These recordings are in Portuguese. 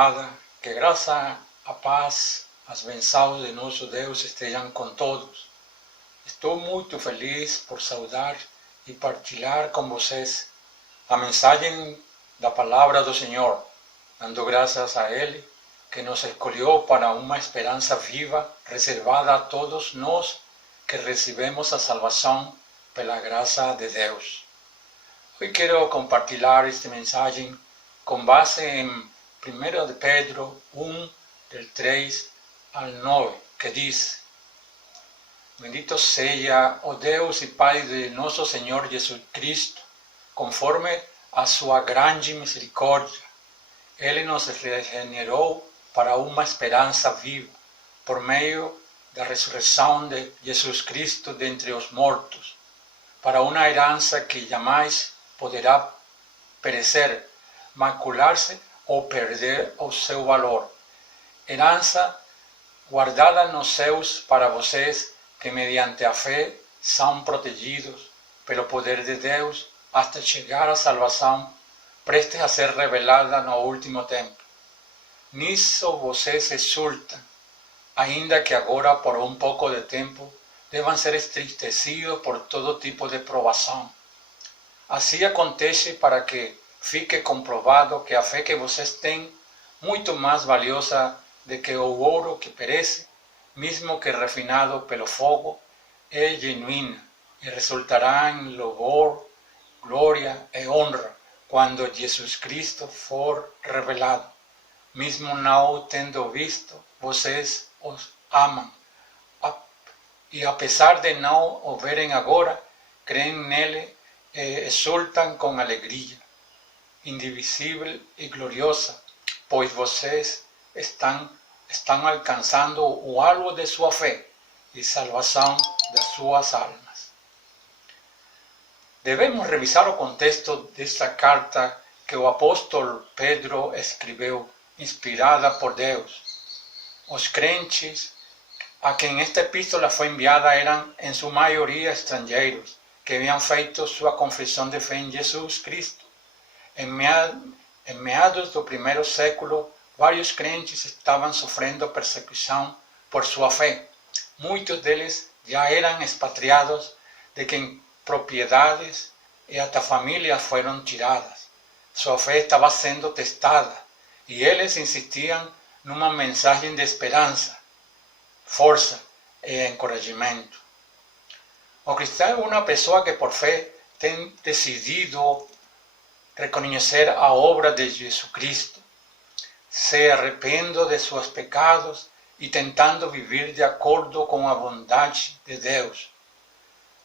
amada, que graça, a paz, as bênçãos de nosso Deus estejam com todos. Estou muito feliz por saudar e partilhar com vocês a mensagem da palavra do Senhor, dando graças a Ele que nos escolheu para uma esperança viva, reservada a todos nós que recebemos a salvação pela graça de Deus. Hoje quero compartilhar esta mensagem com base em 1 de Pedro 1, del 3 al 9, que diz: Bendito seja o Deus e Pai de nosso Senhor Jesus Cristo, conforme a sua grande misericórdia. Ele nos regenerou para uma esperança viva, por meio da ressurreição de Jesus Cristo dentre os mortos, para uma herança que jamais poderá perecer, macular-se ou perder o seu valor. Herança guardada nos céus para vocês que mediante a fé são protegidos pelo poder de Deus até chegar à salvação, prestes a ser revelada no último tempo. Nisso vocês exultam, ainda que agora por um pouco de tempo devam ser entristecidos por todo tipo de provação. Assim acontece para que fique comprovado que a fé que vocês têm, muito mais valiosa do que o ouro que perece, mesmo que refinado pelo fogo, é genuína e resultará em louvor, glória e honra quando Jesus Cristo for revelado. Mesmo não tendo visto, vocês os amam. E apesar de não o verem agora, creem nele e exultam com alegria indivisível e gloriosa, pois vocês estão alcançando o alvo de sua fé e salvação das suas almas. Devemos revisar o contexto desta carta que o apóstolo Pedro escreveu, inspirada por Deus. Os crentes a quem esta epístola foi enviada eram, em sua maioria, estrangeiros, que haviam feito sua confissão de fé em Jesus Cristo. Em meados do primeiro século, vários crentes estavam sofrendo perseguição por sua fé. Muitos deles já eram expatriados, de quem propriedades e até famílias foram tiradas. Sua fé estava sendo testada e eles insistiam numa mensagem de esperança, força e encorajamento. O cristão é uma pessoa que por fé tem decidido reconhecer a obra de Jesus Cristo, se arrependendo de seus pecados e tentando viver de acordo com a bondade de Deus.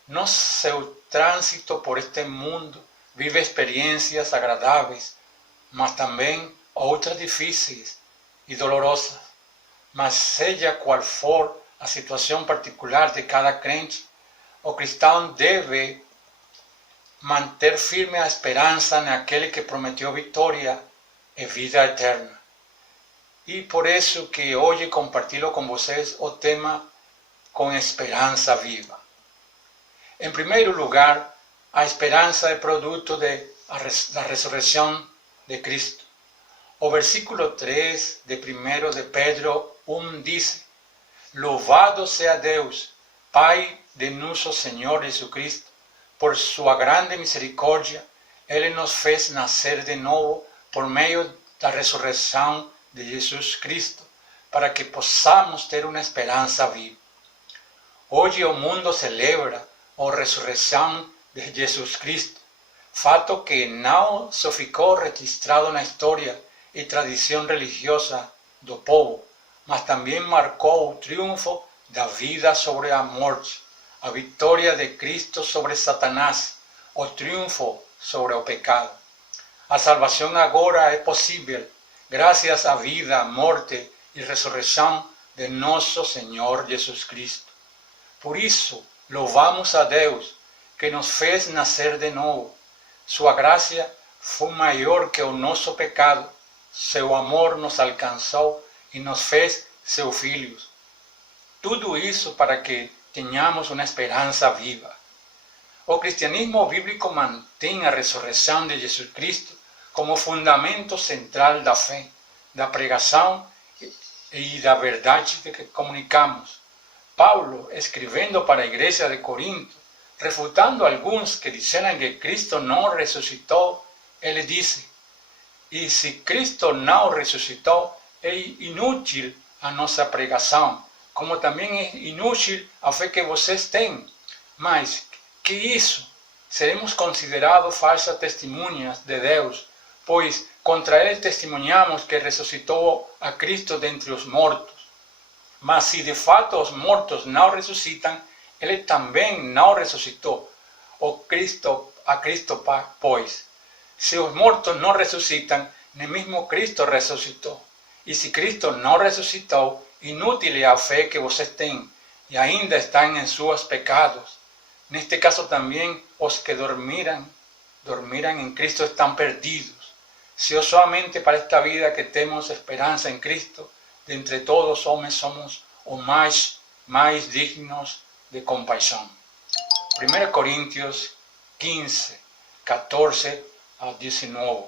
No seu trânsito por este mundo, vive experiências agradáveis, mas também outras difíceis e dolorosas. Mas seja qual for a situação particular de cada crente, o cristão deve manter firme a esperança naquele que prometeu vitória e vida eterna. E por isso que hoje compartilho com vocês o tema com esperança viva. Em primeiro lugar, a esperança é produto da ressurreição de Cristo. O versículo 3 de 1 de Pedro 1 diz: Louvado seja Deus, Pai de nosso Senhor Jesucristo, por sua grande misericórdia, Ele nos fez nascer de novo por meio da ressurreição de Jesus Cristo, para que possamos ter uma esperança viva. Hoje o mundo celebra a ressurreição de Jesus Cristo, fato que não só ficou registrado na história e tradição religiosa do povo, mas também marcou o triunfo da vida sobre a morte, a vitória de Cristo sobre Satanás, o triunfo sobre o pecado. A salvação agora é possível graças à vida, morte e ressurreição de nosso Senhor Jesus Cristo. Por isso, louvamos a Deus, que nos fez nascer de novo. Sua graça foi maior que o nosso pecado. Seu amor nos alcançou e nos fez seus filhos. Tudo isso para que tenhamos uma esperança viva. O cristianismo bíblico mantém a ressurreição de Jesus Cristo como fundamento central da fé, da pregação e da verdade que comunicamos. Paulo, escrevendo para a igreja de Corinto, refutando alguns que disseram que Cristo não ressuscitou, ele disse: e se Cristo não ressuscitou, é inútil a nossa pregação, como também é inútil a fé que vocês têm. Mas, que isso? Seremos considerados falsas testemunhas de Deus, pois contra ele testemunhamos que ressuscitou a Cristo dentre os mortos. Mas se de fato os mortos não ressuscitam, ele também não ressuscitou a Cristo, pois. Se os mortos não ressuscitam, nem mesmo Cristo ressuscitou. E se Cristo não ressuscitou, inútil é a fé que vocês têm, e ainda estão em seus pecados. Neste caso também os que dormiram em Cristo estão perdidos. Se somente para esta vida que temos esperança em Cristo, de entre todos os homens somos os mais dignos de compaixão. 1 Coríntios 15, 14 a 19.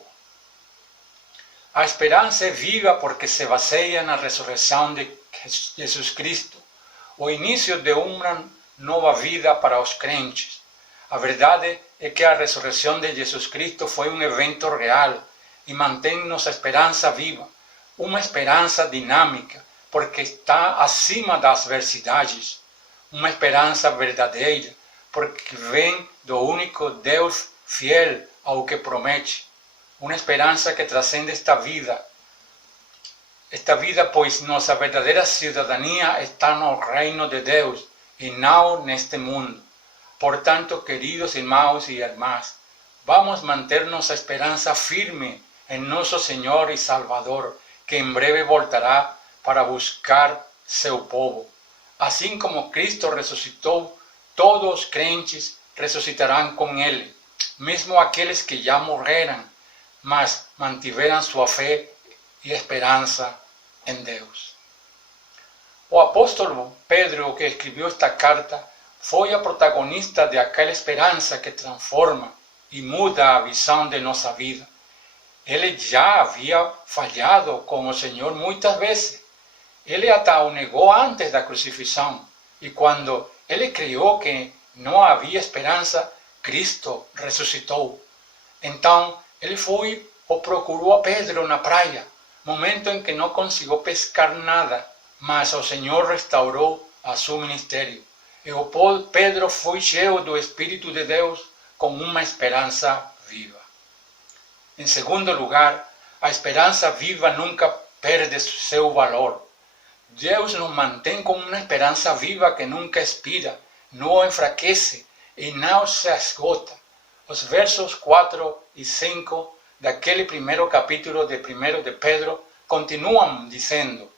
A esperança é viva porque se baseia na ressurreição de Jesus Cristo, o início de uma nova vida para os crentes. A verdade é que a ressurreição de Jesus Cristo foi um evento real e mantém nossa esperança viva, uma esperança dinâmica, porque está acima das adversidades, uma esperança verdadeira, porque vem do único Deus fiel ao que promete, uma esperança que transcende esta vida, pois nossa verdadeira cidadania está no reino de Deus e não neste mundo. Portanto, queridos irmãos e irmãs, vamos manter nossa esperança firme em nosso Senhor e Salvador, que em breve voltará para buscar seu povo. Assim como Cristo ressuscitou, todos os crentes ressuscitarão com ele, mesmo aqueles que já morreram, mas mantiveram sua fé e esperança em Deus. O apóstolo Pedro, que escreveu esta carta, foi a protagonista de aquela esperança que transforma e muda a visão de nossa vida. Ele já havia falhado com o Senhor muitas vezes. Ele até o negou antes da crucifixão. E quando ele creu que não havia esperança, Cristo ressuscitou. Então, ele foi ou procurou a Pedro na praia, momento em que não conseguiu pescar nada, mas o Senhor restaurou a seu ministério. E o Pedro foi cheio do Espírito de Deus com uma esperança viva. Em segundo lugar, a esperança viva nunca perde seu valor. Deus nos mantém com uma esperança viva que nunca expira, não enfraquece e não se esgota. Os versos 4 e 5 daquele primeiro capítulo de 1 de Pedro continuam dizendo: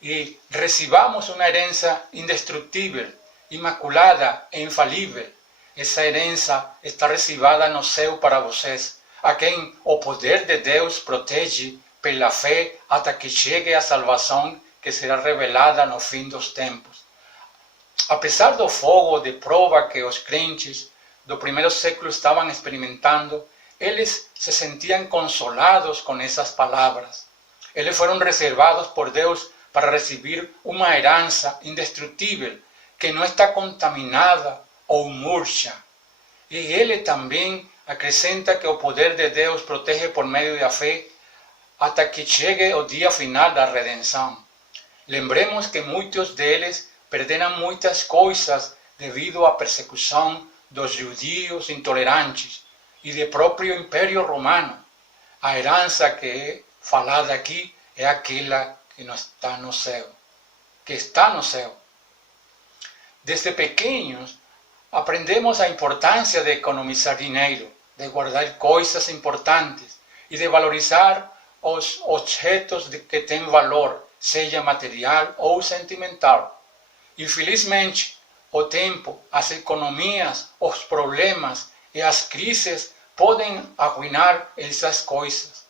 e recebamos uma herança indestrutível, imaculada e infalível. Essa herança está reservada no céu para vocês, a quem o poder de Deus protege pela fé até que chegue a salvação que será revelada no fim dos tempos. Apesar do fogo de prova que os crentes do primeiro século estavam experimentando, eles se sentiam consolados com essas palavras. Eles foram reservados por Deus para receber uma herança indestrutível, que não está contaminada ou murcha. E ele também acrescenta que o poder de Deus protege por meio da fé até que chegue o dia final da redenção. Lembremos que muitos deles perderam muitas coisas devido à persecução dos judeus intolerantes e do próprio Império Romano. A herança que é falada aqui é aquela que não está no céu, que está no céu. Desde pequenos, aprendemos a importância de economizar dinheiro, de guardar coisas importantes e de valorizar os objetos que têm valor, seja material ou sentimental. Infelizmente, o tempo, as economias, os problemas e as crises podem arruinar essas coisas.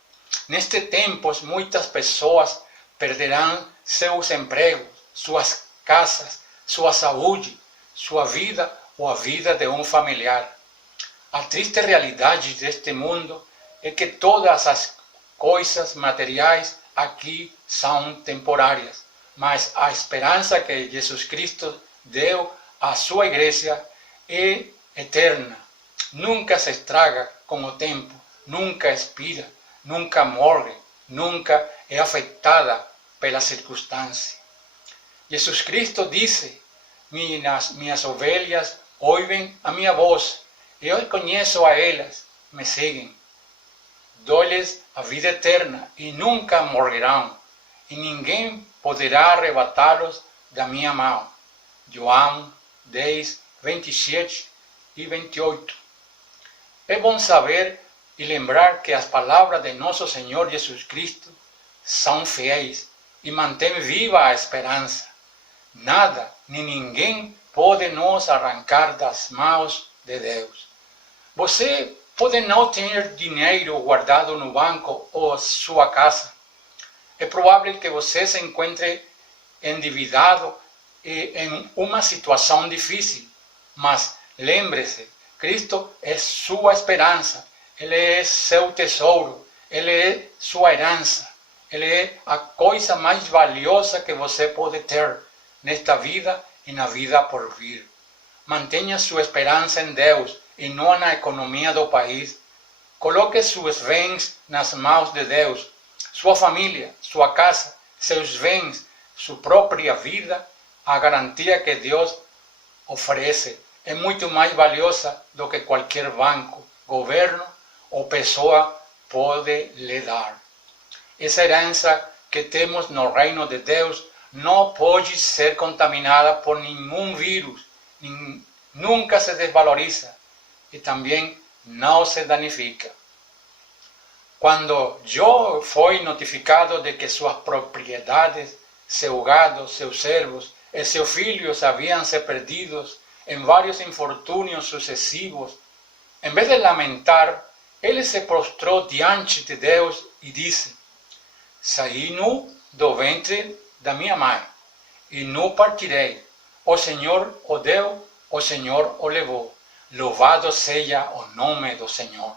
Neste tempo, muitas pessoas perderão seus empregos, suas casas, sua saúde, sua vida ou a vida de um familiar. A triste realidade deste mundo é que todas as coisas materiais aqui são temporárias, mas a esperança que Jesus Cristo deu à sua igreja é eterna. Nunca se estraga com o tempo, nunca expira, nunca morre, nunca é afetada pela circunstância. Jesus Cristo disse: minhas ovelhas ouvem a minha voz, eu conheço a elas, me seguem. Dou-lhes a vida eterna e nunca morrerão, e ninguém poderá arrebatá-los da minha mão. João 10, 27 e 28. É bom saber e lembrar que as palavras de nosso Senhor Jesus Cristo são fiéis e mantêm viva a esperança. Nada nem ninguém pode nos arrancar das mãos de Deus. Você pode não ter dinheiro guardado no banco ou sua casa. É provável que você se encontre endividado e em uma situação difícil, mas lembre-se, Cristo é sua esperança, Ele é seu tesouro, Ele é sua herança, Ele é a coisa mais valiosa que você pode ter nesta vida e na vida por vir. Mantenha sua esperança em Deus e não na economia do país. Coloque seus bens nas mãos de Deus, sua família, sua casa, seus bens, sua própria vida. A garantia que Deus oferece é muito mais valiosa do que qualquer banco, governo ou pessoa pode lhe dar. Essa herança que temos no reino de Deus não pode ser contaminada por nenhum vírus, nunca se desvaloriza e também não se danifica. Quando Jó foi notificado de que suas propriedades, seu gado, seus servos e seus filhos haviam se perdido em vários infortúnios sucessivos, em vez de lamentar, ele se prostrou diante de Deus e disse: saí nu do ventre da minha mãe, e nu partirei. O Senhor o deu, o Senhor o levou. Louvado seja o nome do Senhor.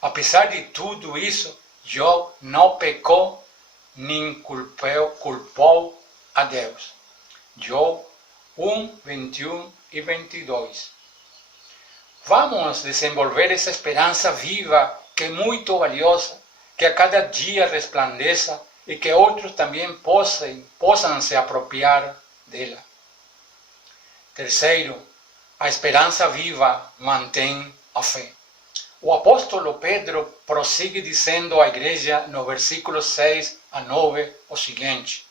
Apesar de tudo isso, Jó não pecou nem culpou a Deus. Jó 1, 21 e 22. Vamos desenvolver essa esperança viva que é muito valiosa, que a cada dia resplandeça e que outros também possam se apropriar dela. Terceiro, a esperança viva mantém a fé. O apóstolo Pedro prossegue dizendo à igreja no versículo 6 a 9 o seguinte: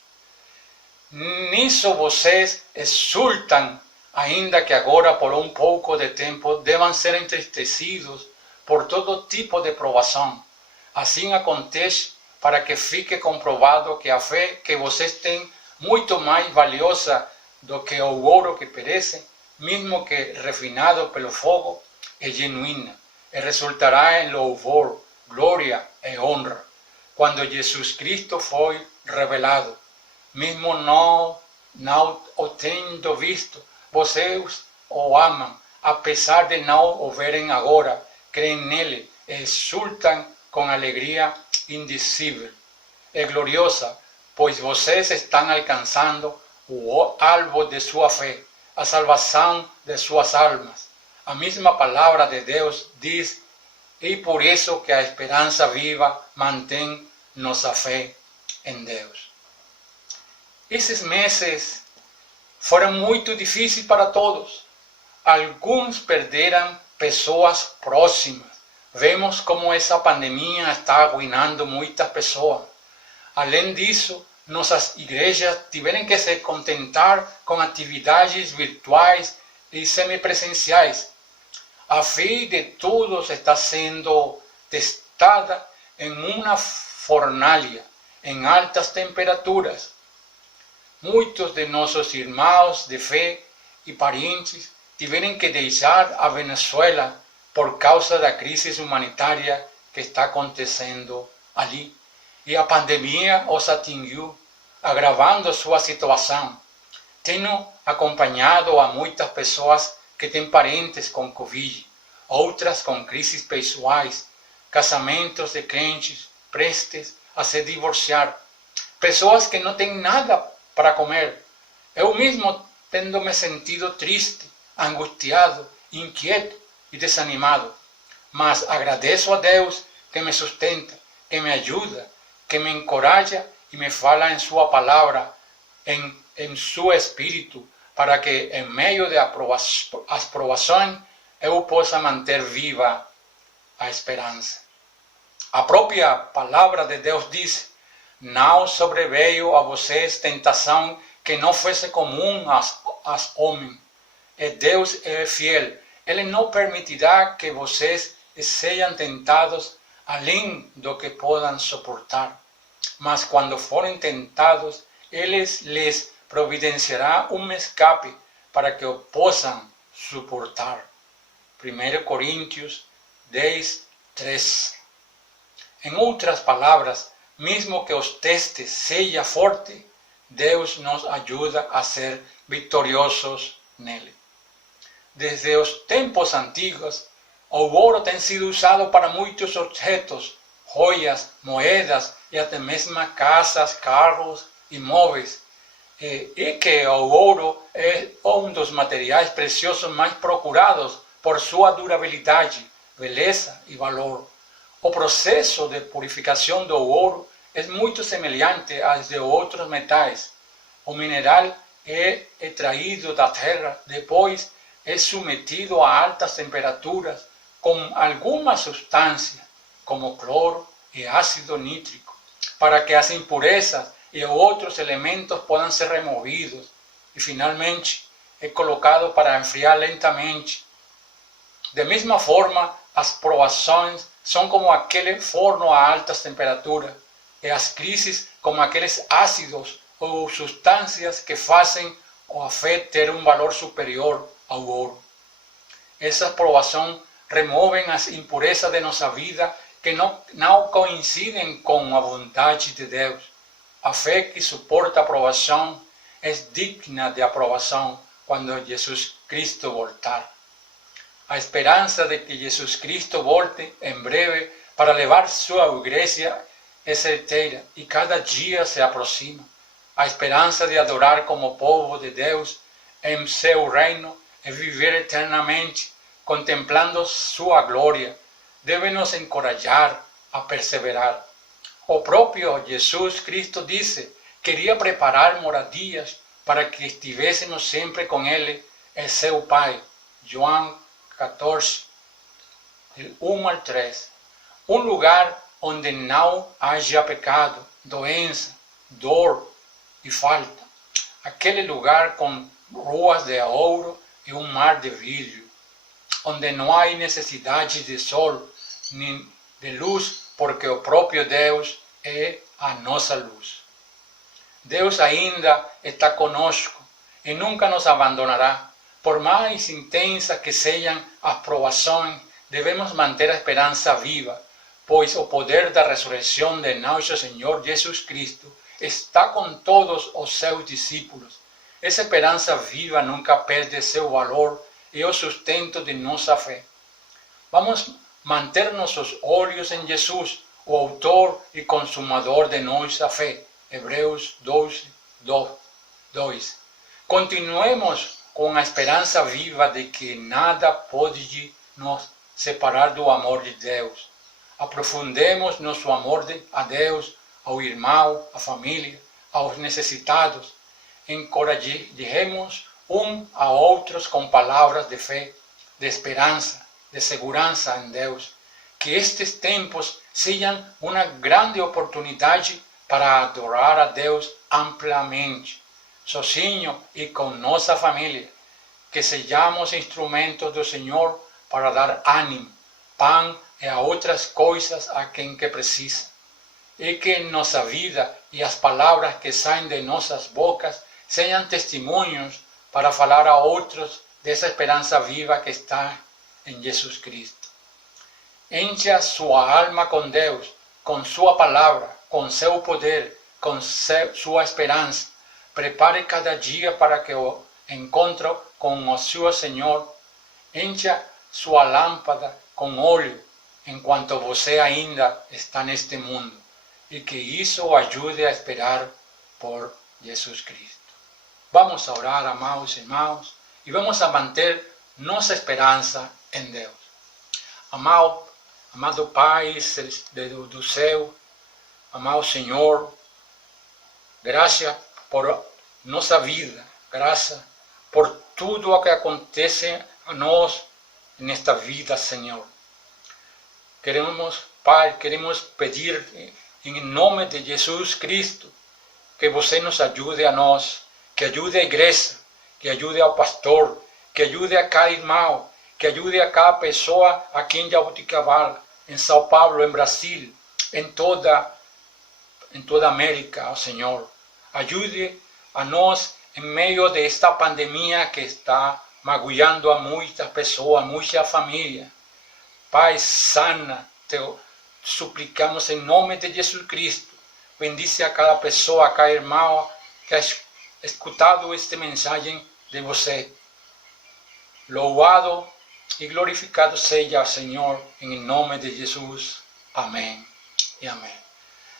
nisso vocês exultam, ainda que agora por um pouco de tempo devam ser entristecidos por todo tipo de provação. Assim acontece para que fique comprovado que a fé que vocês têm, muito mais valiosa do que o ouro que perece, mesmo que refinado pelo fogo, é genuína e resultará em louvor, glória e honra, quando Jesus Cristo foi revelado. Mesmo não o tendo visto, vocês o amam, apesar de não o verem agora, creem nele e exultam com alegria indizível. É gloriosa, pois vocês estão alcançando o alvo de sua fé, a salvação de suas almas. A mesma palavra de Deus diz: e por isso que a esperança viva mantém nossa fé em Deus. Esses meses foram muito difíceis para todos. Alguns perderam pessoas próximas. Vemos como essa pandemia está arruinando muitas pessoas. Além disso, nossas igrejas tiveram que se contentar com atividades virtuais e semipresenciais. A fé de todos está sendo testada em uma fornalha, em altas temperaturas. Muitos de nossos irmãos de fé e parentes tiveram que deixar a Venezuela por causa da crise humanitária que está acontecendo ali. E a pandemia os atingiu, agravando sua situação. Tenho acompanhado a muitas pessoas que têm parentes com Covid, outras com crises pessoais, casamentos de crentes prestes a se divorciar, pessoas que não têm nada para comer. Eu mesmo tendo me sentido triste, angustiado, inquieto e desanimado. Mas agradeço a Deus que me sustenta, que me ajuda, que me encoraja e me fala em sua palavra, em seu espírito, para que em meio de as provações eu possa manter viva a esperança. A própria palavra de Deus diz: não sobreveio a vocês tentação que não fosse comum aos homens. E Deus é fiel. Ele não permitirá que vocês sejam tentados além do que possam suportar. Mas quando forem tentados, Ele lhes providenciará escape para que o possam suportar. 1 Coríntios 10, 3. Em outras palavras, mesmo que os testes sejam fortes, Deus nos ajuda a ser vitoriosos nele. Desde os tempos antigos, o ouro tem sido usado para muitos objetos, joias, moedas e até mesmo casas, carros e móveis. E que o ouro é dos materiais preciosos mais procurados por sua durabilidade, beleza e valor. O processo de purificação do ouro é muito semelhante ao de outros metais. O mineral é extraído da terra, depois é submetido a altas temperaturas com algumas substâncias, como cloro e ácido nítrico, para que as impurezas e outros elementos possam ser removidos, e finalmente é colocado para enfriar lentamente. De mesma forma, as provações são como aquele forno a altas temperaturas, e as crises como aqueles ácidos ou substâncias que fazem a fé ter valor superior ao ouro. Essas provações removem as impurezas de nossa vida que não coincidem com a vontade de Deus. A fé que suporta a provação é digna de aprovação quando Jesus Cristo voltar. A esperança de que Jesus Cristo volte em breve para levar sua igreja é certeira e cada dia se aproxima. A esperança de adorar como povo de Deus em seu reino e viver eternamente contemplando sua glória deve nos encorajar a perseverar. O próprio Jesus Cristo disse: queria preparar moradias para que estivéssemos sempre com Ele e seu Pai. João 14, 1 ao 3. Um lugar onde não haja pecado, doença, dor e falta. Aquele lugar com ruas de ouro e um mar de vidro, onde não há necessidade de sol nem de luz, porque o próprio Deus é a nossa luz. Deus ainda está conosco e nunca nos abandonará. Por mais intensas que sejam as provações, devemos manter a esperança viva, pois o poder da ressurreição de nosso Senhor Jesus Cristo está com todos os seus discípulos. Essa esperança viva nunca perde seu valor e o sustento de nossa fé. Vamos manter nossos olhos em Jesus, o autor e consumador de nossa fé. Hebreus 12, 2. Continuemos com a esperança viva de que nada pode nos separar do amor de Deus. Aprofundemos nosso amor a Deus, ao irmão, à família, aos necessitados. Encorajemos a outros com palavras de fé, de esperança, de segurança em Deus. Que estes tempos sejam uma grande oportunidade para adorar a Deus amplamente, sozinho e com nossa família. Que sejamos instrumentos do Senhor para dar ânimo, pão e a outras coisas a quem que precisa. E que nossa vida e as palavras que saem de nossas bocas sejam testemunhos para falar a outros dessa esperança viva que está em Jesus Cristo. Encha sua alma com Deus, com sua palavra, com seu poder, com sua esperança. Prepare cada dia para que o encontro com o seu Senhor. Encha sua lâmpada com óleo enquanto você ainda está neste mundo. y que hizo ayude a esperar por Jesús Cristo. Vamos a orar, amados irmãos, y vamos a manter nuestra esperanza en Dios. Amado Pai do céu, amado Senhor, graças por nossa vida, graças por tudo o que acontece a nós nesta vida, Senhor. Pai, queremos pedir em nome de Jesus Cristo que você nos ajude a nós, que ajude a igreja, que ajude ao pastor, que ajude a cada irmão, que ajude a cada pessoa aqui em Jaboticabal, em São Paulo, em Brasil, em toda América, oh Senhor. Ajude a nós em meio de esta pandemia que está magoando a muitas pessoas, muitas famílias. Pai, sana, te suplicamos em nome de Jesus Cristo. Bendice a cada pessoa, a cada irmão que ha escutado esta mensagem de você. Louvado e glorificado seja, Senhor, em nome de Jesus. Amém e amém.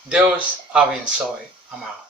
Deus abençoe, amado.